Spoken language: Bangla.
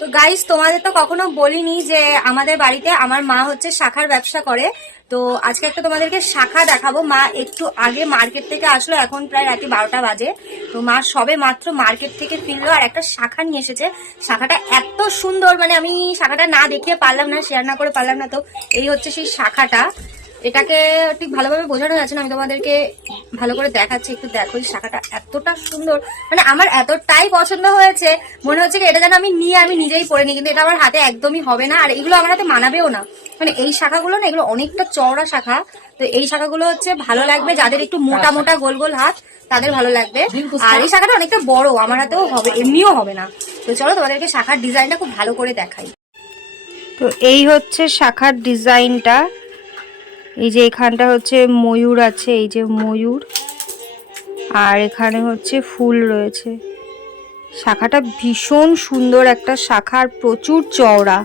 তো গাইস তোমাদের তো কখনো বলিনি যে আমাদের বাড়িতে আমার মা হচ্ছে শাখার ব্যবসা করে। তো আজকে একটা তোমাদেরকে শাখা দেখাবো। মা একটু আগে মার্কেট থেকে আসলো, এখন প্রায় রাতে বারোটা বাজে। তো মা সবে মাত্র মার্কেট থেকে ফিরলো আর একটা শাখা নিয়ে এসেছে। শাখাটা এত সুন্দর মানে আমি শাখাটা না দেখিয়ে পারলাম না শেয়ার না করে পারলাম না। তো এই হচ্ছে সেই শাখাটা। এটাকে ঠিক ভালোভাবে বোঝানো যাচ্ছে না আমি তোমাদেরকে ভালো করে দেখাচ্ছি একটু দেখো এই শাখাটা এতটা সুন্দর। মানে আমার এতটাই পছন্দ হয়েছে মনে হচ্ছে কি এটা যেন আমি নিয়ে আমি নিজেই পরে নিই কিন্তু এটা আমার হাতে একদমই হবে না আর এগুলো আমার হাতে মানাবেও না। মানে এই শাখাগুলো না এগুলো অনেকটা চওড়া শাখা তো এই শাখাগুলো হচ্ছে ভালো লাগবে যাদের একটু মোটা মোটা গোল গোল হাত তাদের ভালো লাগবে। আর এই শাখাটা অনেকটা বড় আমার হাতেও হবে এমনিও হবে না। তো চলো তোমাদেরকে শাখার ডিজাইনটা খুব ভালো করে দেখাই। তো এই হচ্ছে শাখার ডিজাইনটা। এই যে এখানটা হচ্ছে ময়ূর আছে, এই যে ময়ূর। আর এখানে হচ্ছে ফুল রয়েছে। শাখাটা ভীষণ সুন্দর একটা শাখার প্রচুর চওড়া।